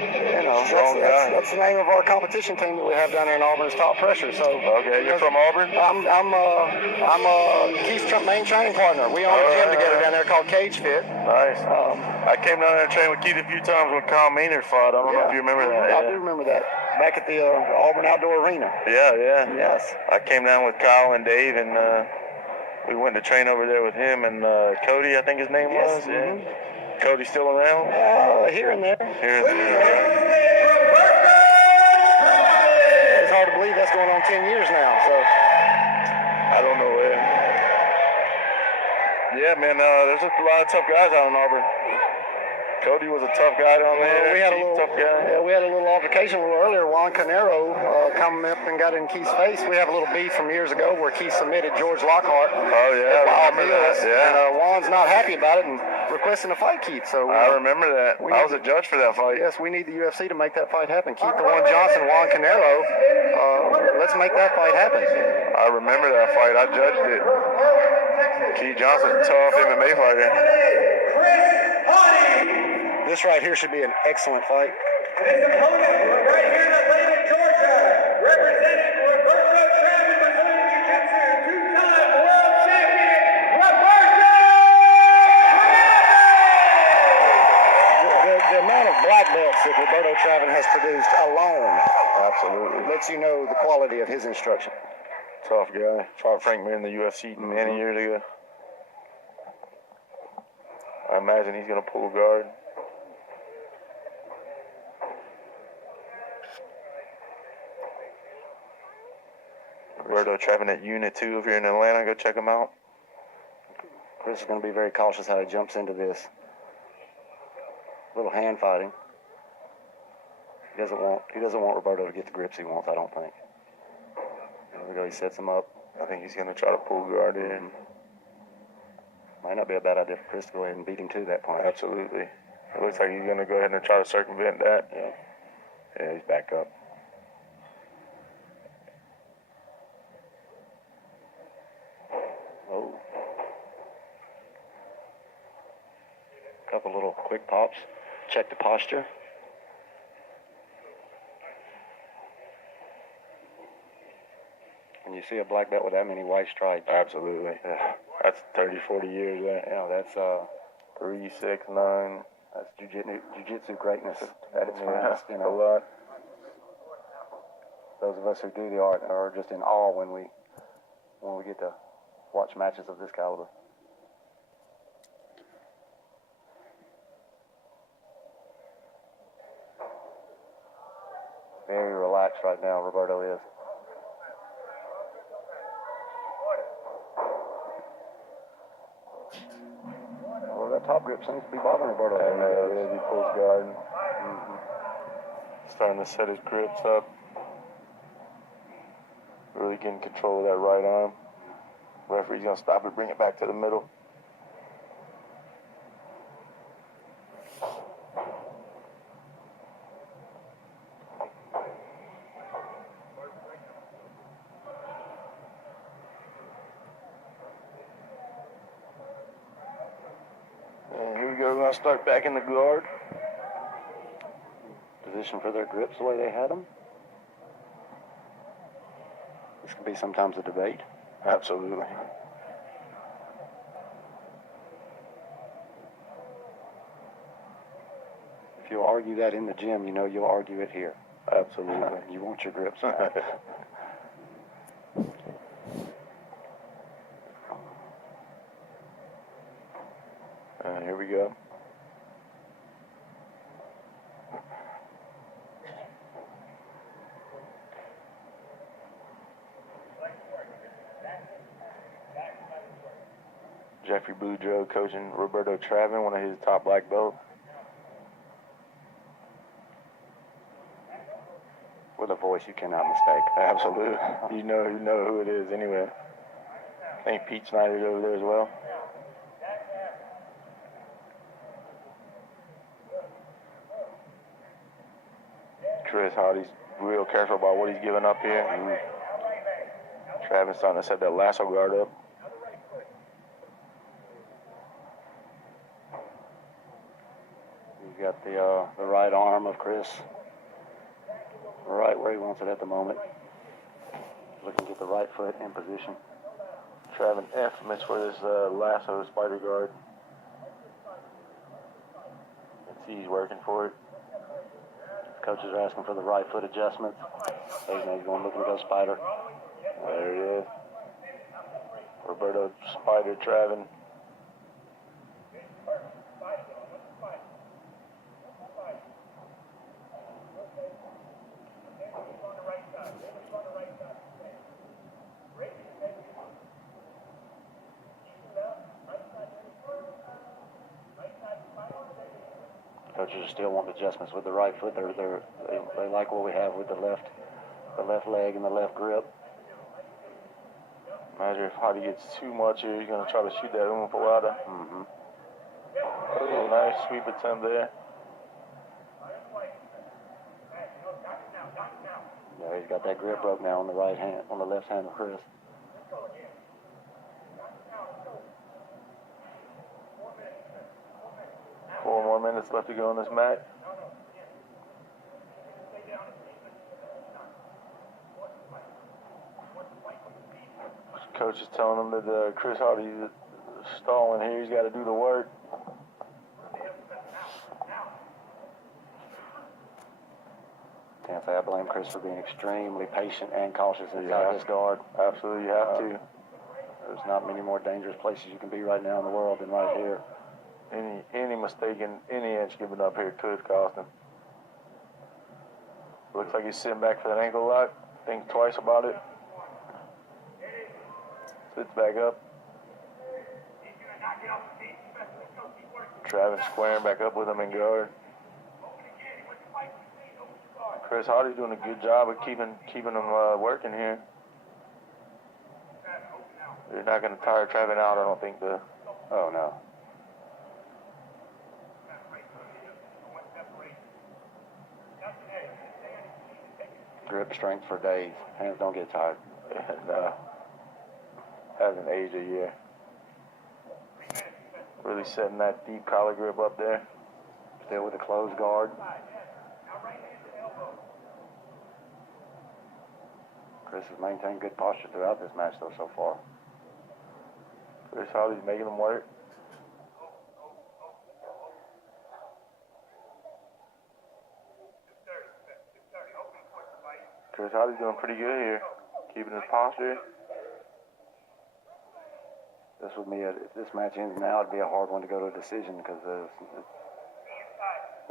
You know, that's the name of our competition team that we have down there in Auburn is Top Pressure. So okay, you're from Auburn? I'm Keith's main training partner. We own a gym together down there called Cage Fit. Nice. I came down there and trained with Keith a few times when Kyle Maynard fought. I don't know if you remember that. I do remember that. Back at the Auburn Outdoor Arena. Yeah. Yes. I came down with Kyle and Dave, and we went to train over there with him and Cody, I think his name was. Mm-hmm. Yeah. Cody still around? Here and there. Roberto! It's hard to believe that's going on 10 years now. So I don't know where. Yeah, man, there's a lot of tough guys out in Auburn. Cody was a tough guy down there. We had a little altercation a little earlier. Juan Canero come up and got in Keith's face. We have a little beef from years ago where Keith submitted George Lockhart. Oh, yeah, I remember that. Yeah. And Juan's not happy about it and requesting a fight, Keith. So I remember that. I was a judge for that fight. Yes, we need the UFC to make that fight happen. Keith the One Johnson, Juan Canero. Let's make that fight happen. I remember that fight. I judged it. Keith Johnson's a tough MMA fighter. This right here should be an excellent fight. And his opponent from right here in Atlanta, Georgia, representing Roberto Travern, Brazilian Jiu-Jitsu, two-time world champion, Roberto The amount of black belts that Roberto Travern has produced alone absolutely lets you know the quality of his instruction. Tough guy. Fought Frank Mir in the UFC many years ago. I imagine he's going to pull guard. Roberto Travern at Unit 2. If you're in Atlanta, go check him out. Chris is going to be very cautious how he jumps into this. Little hand fighting. He doesn't want Roberto to get the grips he wants, I don't think. There we go, he sets him up. I think he's going to try to pull guard in. Might not be a bad idea for Chris to go ahead and beat him to that point. Absolutely. It looks like he's going to go ahead and try to circumvent that. Yeah, he's back up. Oh. Couple little quick pops. Check the posture. And you see a black belt with that many white stripes. Absolutely. Yeah. That's 30, 40 years there. You know, that's 3, 6, 9. That's jiu-jitsu greatness at its finest. You A know, lot. those of us who do the art are just in awe when we get to watch matches of this caliber. Very relaxed right now, Roberto is. Well, that top grip seems to be bothering Roberto. And he pulls guard. Starting to set his grips up. Really getting control of that right arm. Referee's going to stop it, bring it back to the middle. And here we go, we're going to start back in the guard. Position for their grips the way they had them. This can be sometimes a debate. Absolutely. If you'll argue that in the gym, you know you'll argue it here. Absolutely. You want your grips. Here we go. Jeffrey Boudreaux coaching Roberto Travern, one of his top black belts. With a voice you cannot mistake. Absolutely. You know who it is anyway. I think Pete Snyder's over there as well. Chris Hoddy's real careful about what he's giving up here. Travern's starting to set that lasso guard up. You got the the right arm of Chris. Right where he wants it at the moment. Looking to get the right foot in position. Travern infamous for this lasso spider guard. You can see he's working for it. Coaches are asking for the right foot adjustment. He's going looking to go spider. There he is. Roberto spider Travern. Coaches are still wanting adjustments with the right foot. They like what we have with the left leg and the left grip. Imagine if Hoddy gets too much here, he's going to try to shoot that umfalada. Mm-hmm. Oh, nice sweep attempt there. Yeah, he's got that grip broke now on the right hand, on the left hand of Chris. Four more minutes left to go in this match. Coach is telling him that Chris Hoddy's stalling here. He's got to do the work. Can't say I blame Chris for being extremely patient and cautious inside this guard. Absolutely, you have to. There's not many more dangerous places you can be right now in the world than right here. Any mistake in any inch given up here could cost him. Looks like he's sitting back for that ankle lock. Think twice about it. Sits back up. Travern squaring back up with him in guard. Chris Hoddy's doing a good job of keeping him working here. They're not going to tire Travern out, I don't think. Oh, no. Grip strength for days. Hands don't get tired. And hasn't aged a year. Really setting that deep collar grip up there. Still with a closed guard. Chris has maintained good posture throughout this match, though, so far. Chris Hoddy's making him work. Chris Hoddy's doing pretty good here, keeping his posture. This would be if this match ends now, it'd be a hard one to go to a decision because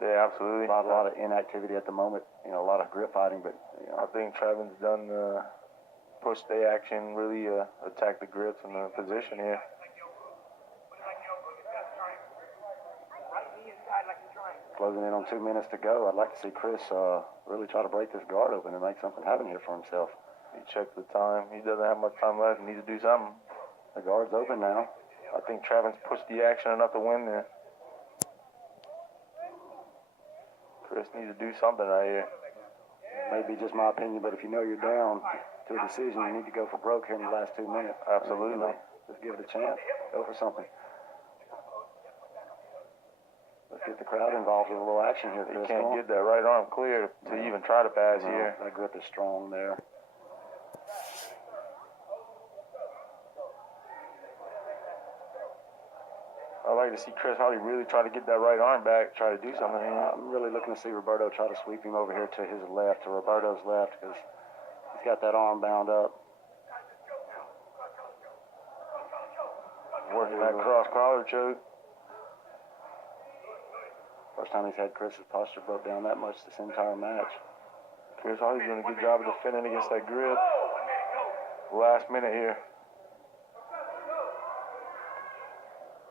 yeah, absolutely. A lot of inactivity at the moment. You know, a lot of grip fighting, but I think Travern's done push stay action, really attack the grips and the position here. Closing in on 2 minutes to go. I'd like to see Chris really try to break this guard open and make something happen here for himself. He checked the time. He doesn't have much time left. He needs to do something. The guard's open now. I think Travern's pushed the action enough to win there. Chris needs to do something right here. Maybe just my opinion, but if you know you're down to a decision, you need to go for broke here in the last 2 minutes. Absolutely. You know, just give it a chance. Go for something. Let's get the crowd involved with a little action here. He can't get that right arm clear to even try to pass here. That grip is strong there. I'd like to see Chris Hoddy really try to get that right arm back, try to do something. I'm really looking to see Roberto try to sweep him over here to his left, to Roberto's left, because he's got that arm bound up. Working that cross collar choke. First time he's had Chris's posture broke down that much this entire match. Chris Hoddy's doing a good job of defending against that grip. Last minute here.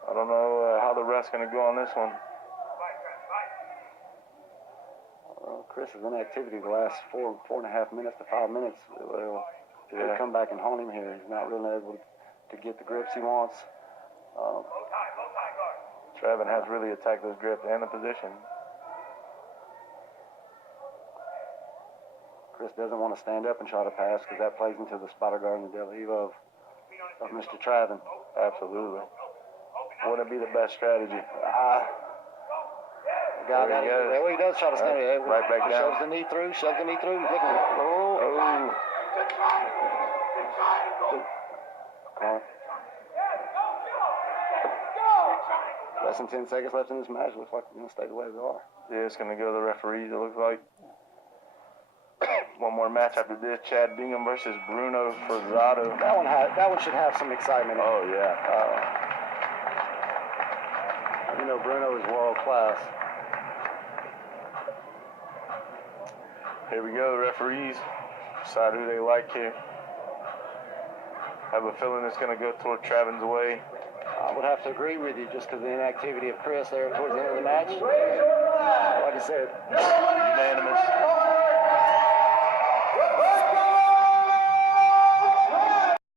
I don't know how the ref's going to go on this one. Well, Chris's inactivity the last 4.5 minutes to 5 minutes. Well, he'll come back and haunt him here. He's not really able to get the grips he wants. Travern has really attacked those grips and the position. Chris doesn't want to stand up and try to pass because that plays into the spider guard and the devil evil of Mr. Travern. Absolutely. Wouldn't be the best strategy. Guy got it. Well, he does try to stand it. Right back down. Shoves the knee through. Shoves the knee through. Look at it. Oh. Less than 10 seconds left in this match. Looks like we're going to stay the way we are. Yeah, it's going to go to the referees, it looks like. One more match after this, Chad Bingham versus Bruno Ferzato. That one should have some excitement. Oh, yeah. You know, Bruno is world class. Here we go, the referees. Decide who they like here. I have a feeling it's going to go toward Travern's way. I would have to agree with you just because of the inactivity of Chris there towards the end of the match. Like I said, Unanimous.